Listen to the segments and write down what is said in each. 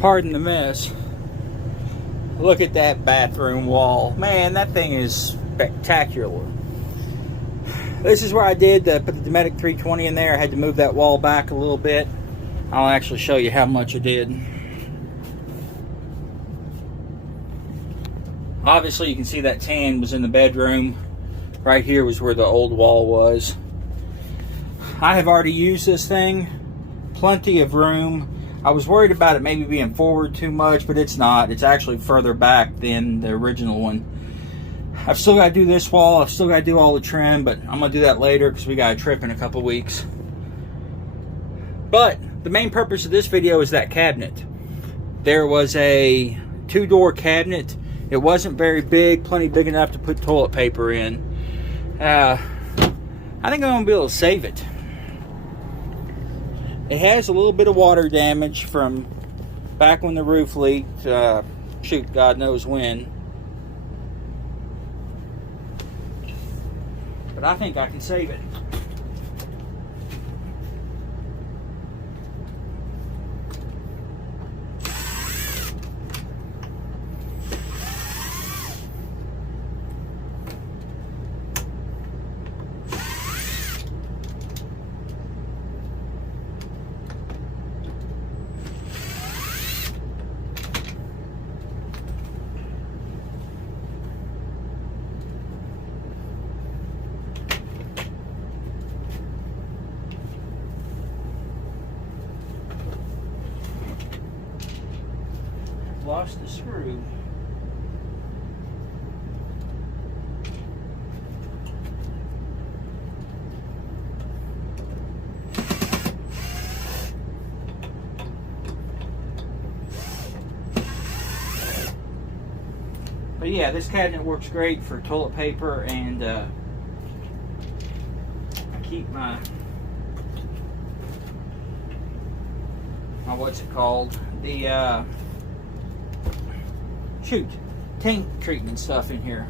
Pardon the mess. Look at that bathroom wall. Man, that thing is spectacular. This is where I did put the Dometic 320 in there. I had to move that wall back a little bit. I'll actually show you how much I did. Obviously, you can see that tan was in the bedroom. Right here was where the old wall was. I have already used this thing. Plenty of room. I was worried about it maybe being forward too much, but it's not. It's actually further back than the original one. I've still got to do this wall. I've still got to do all the trim, but I'm going to do that later because we got a trip in a couple weeks. But the main purpose of this video is that cabinet. There was a 2-door cabinet. It wasn't very big, plenty big enough to put toilet paper in. I think I'm going to be able to save it. It has a little bit of water damage from back when the roof leaked. Shoot, God knows when. But I think I can save it. Lost the screw. But yeah, this cabinet works great for toilet paper, and I keep my what's it called? The tank treatment stuff in here.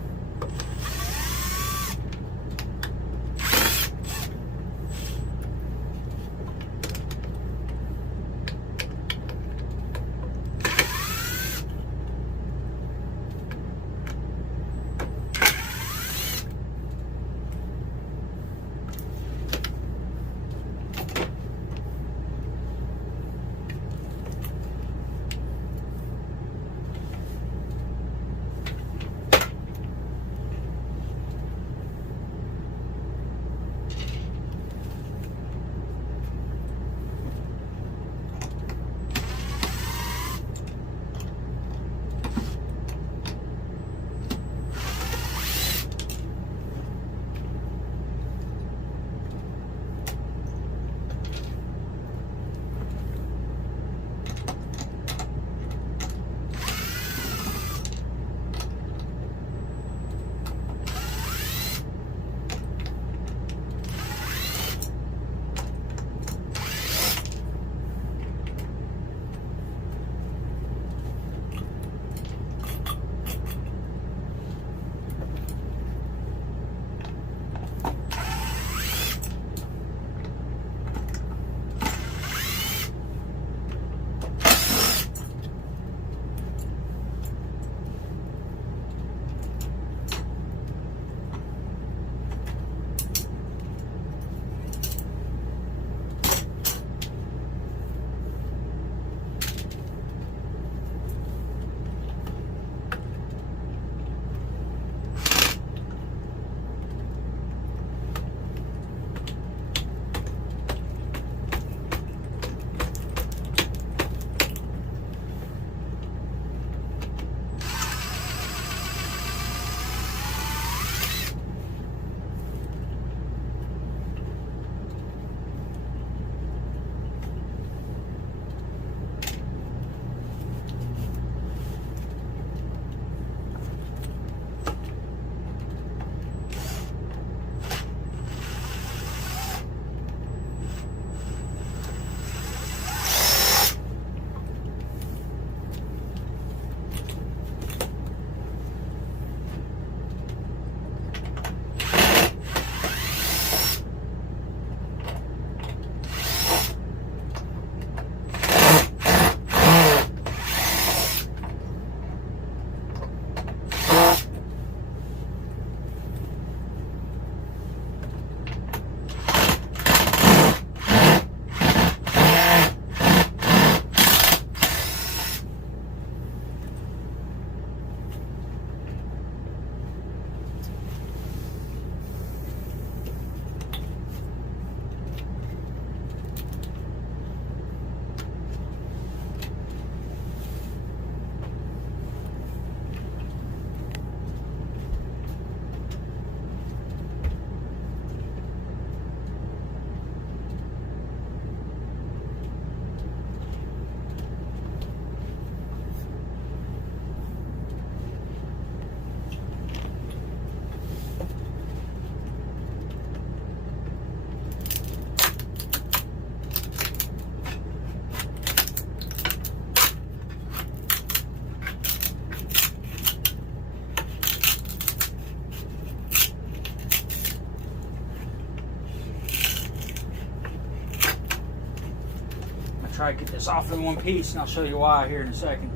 try to get this off in one piece, and I'll show you why here in a second.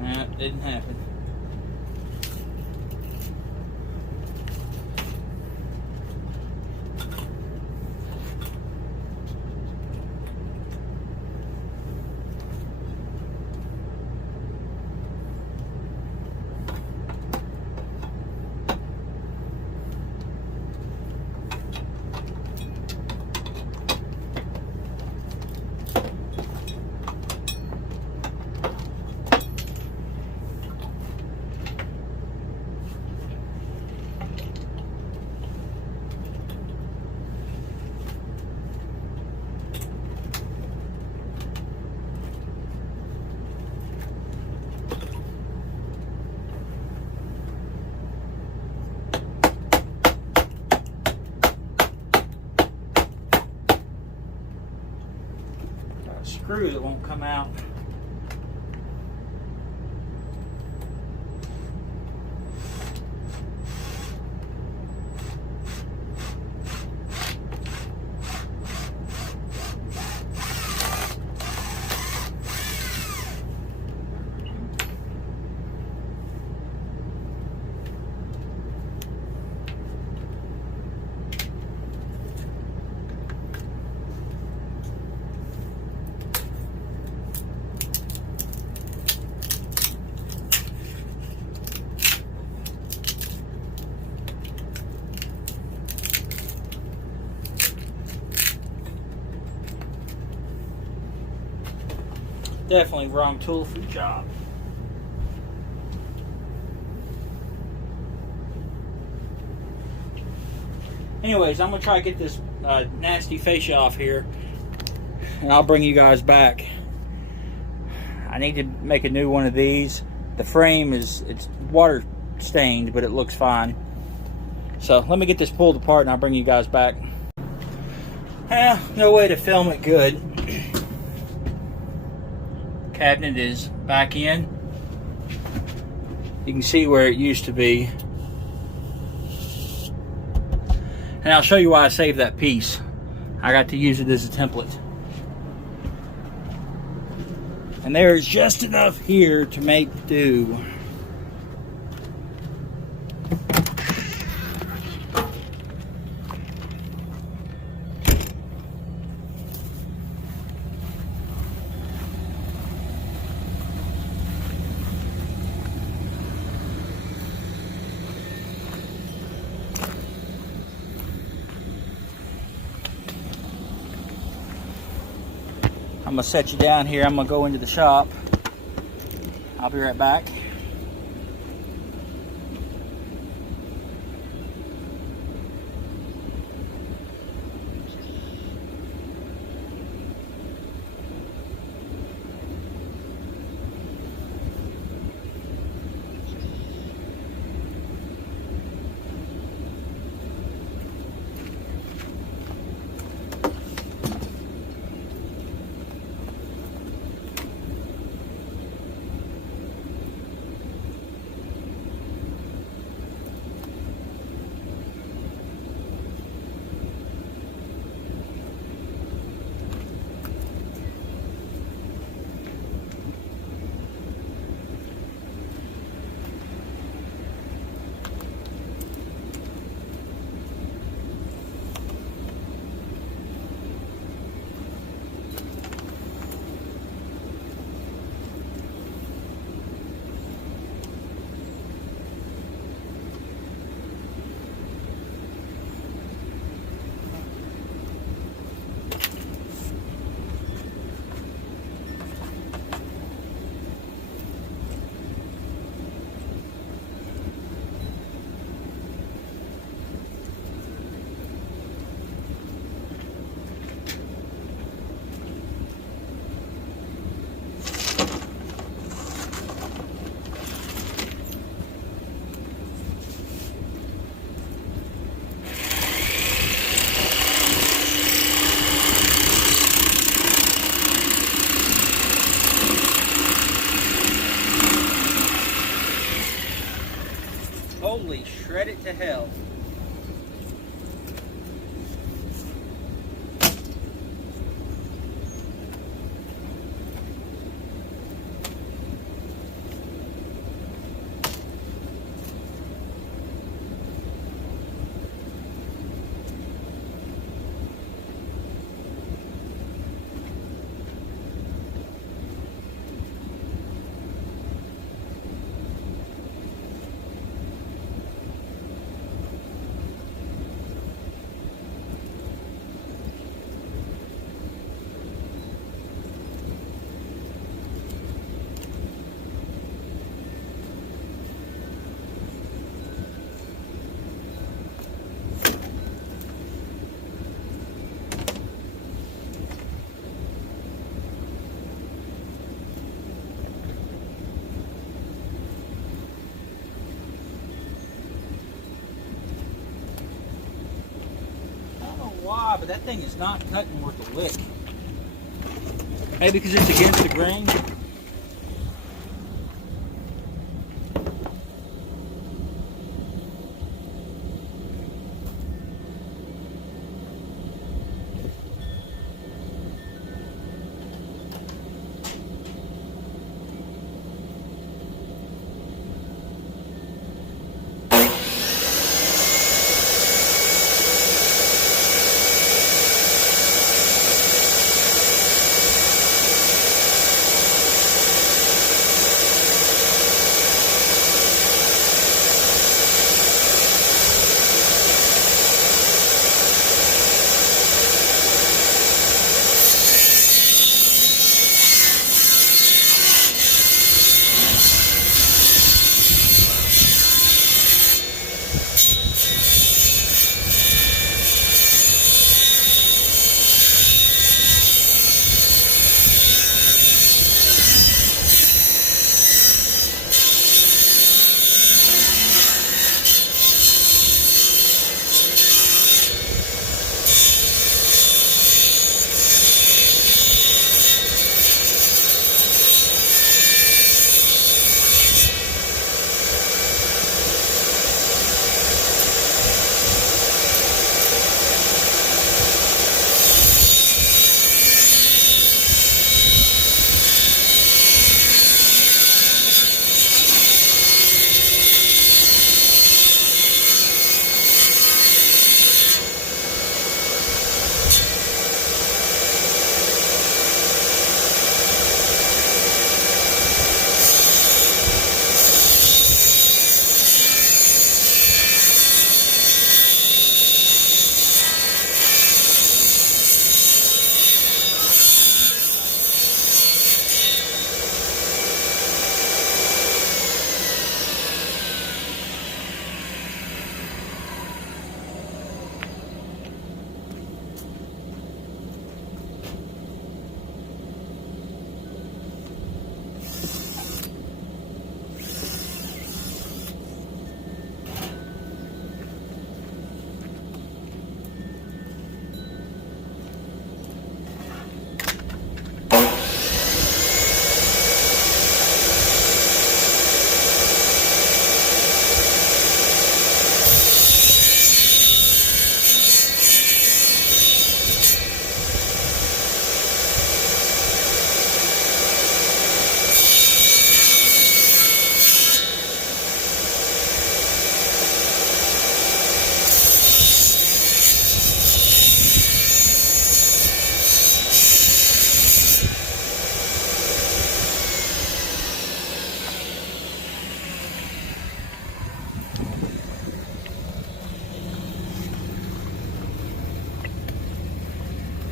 That didn't happen. Screw that won't come out. Definitely wrong tool for the job. Anyways, I'm gonna try to get this nasty fascia off here, and I'll bring you guys back. I need to make a new one of these. The frame it's water stained, but it looks fine. So let me get this pulled apart, and I'll bring you guys back. No way to film it good. Cabinet is back in. You can see where it used to be. And I'll show you why I saved that piece. I got to use it as a template. And there's just enough here to make do. I'm gonna set you down here. I'm gonna go into the shop. I'll be right back. shred it to hell. Why, but that thing is not cutting worth a lick. Maybe because it's against the grain.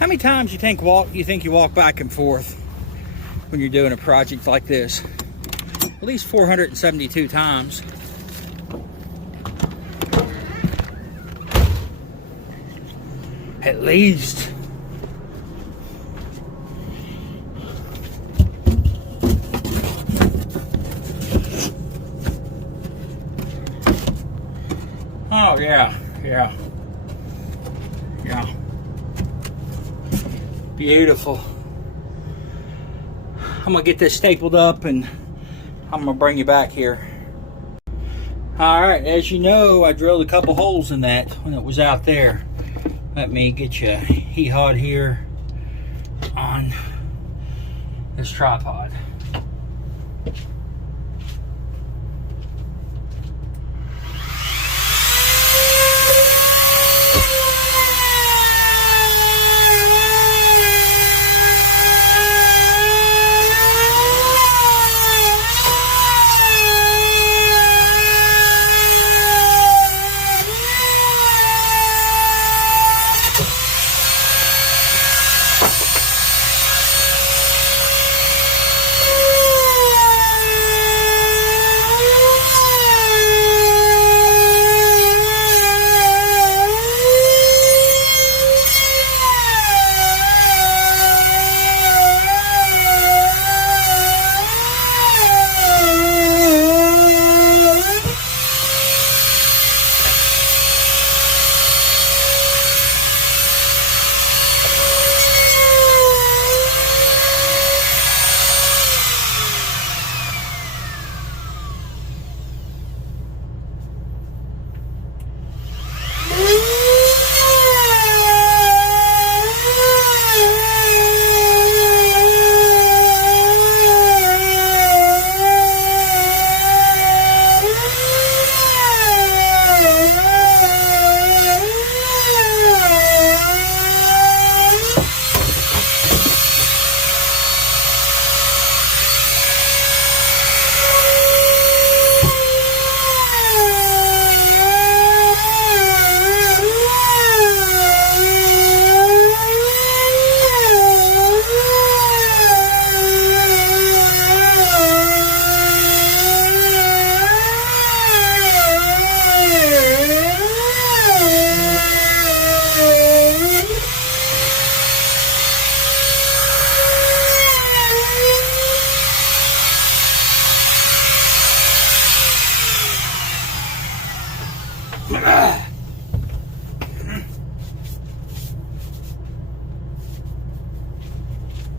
How many times you think you walk back and forth when you're doing a project like this? At least 472 times. At least. Oh yeah. Beautiful. I'm gonna get this stapled up and I'm gonna bring you back here. All right, as you know, I drilled a couple holes in that when it was out there. Let me get you a hee-hawed here on this tripod.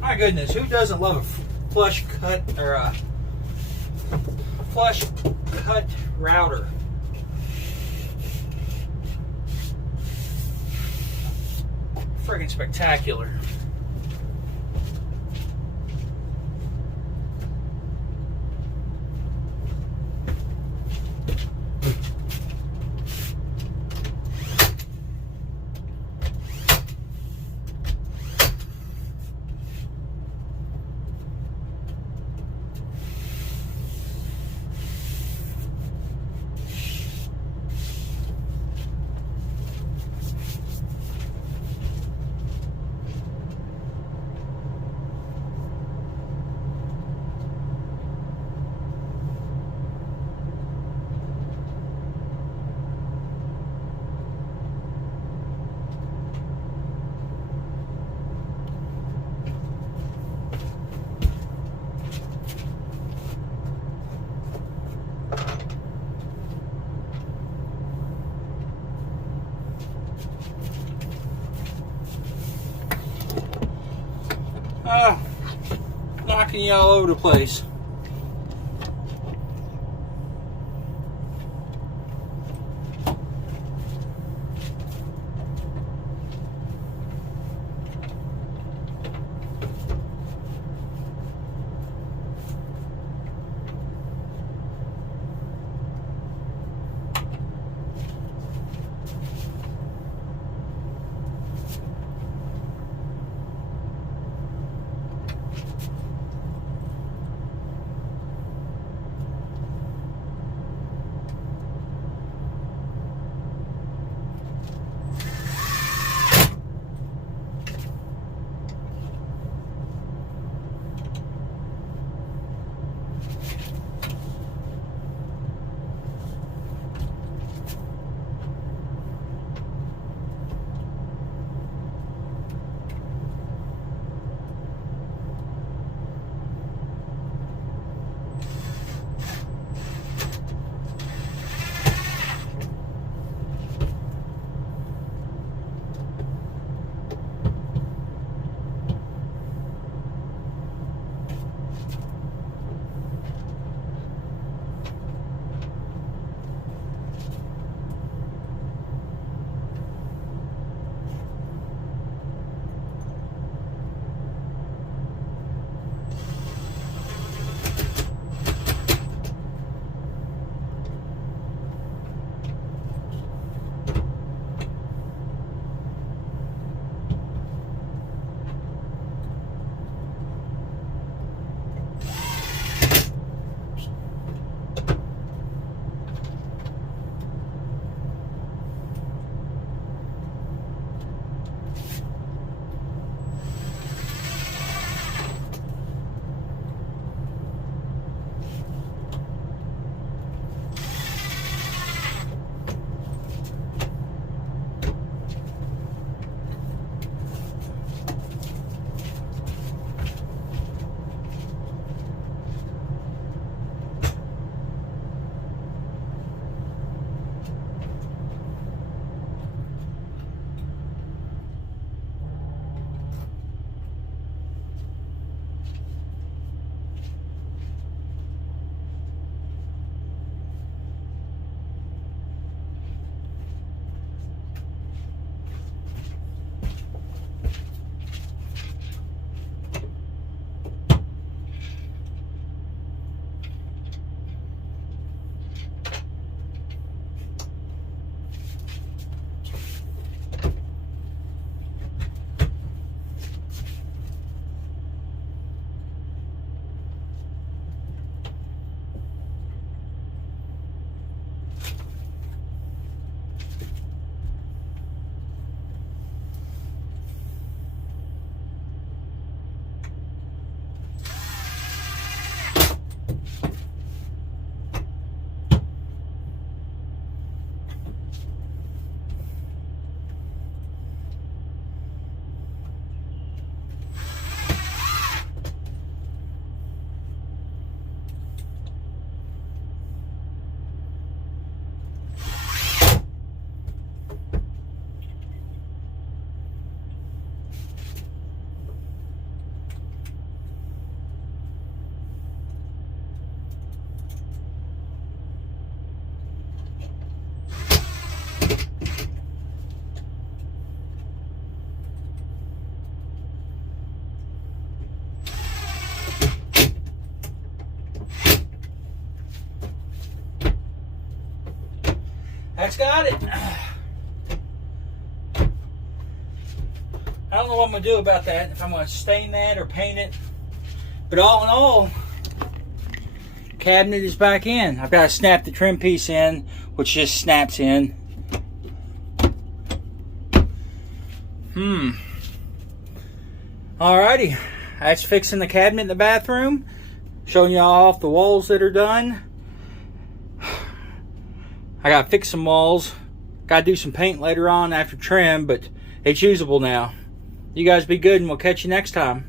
My goodness, who doesn't love a flush cut or a flush cut router? Friggin' spectacular. Knocking you all over the place. That's got it. I don't know what I'm going to do about that, if I'm going to stain that or paint it. But all in all, cabinet is back in. I've got to snap the trim piece in, which just snaps in. Alrighty, that's fixing the cabinet in the bathroom. Showing y'all off the walls that are done. I got to fix some walls. Got to do some paint later on after trim, but it's usable now. You guys be good, and we'll catch you next time.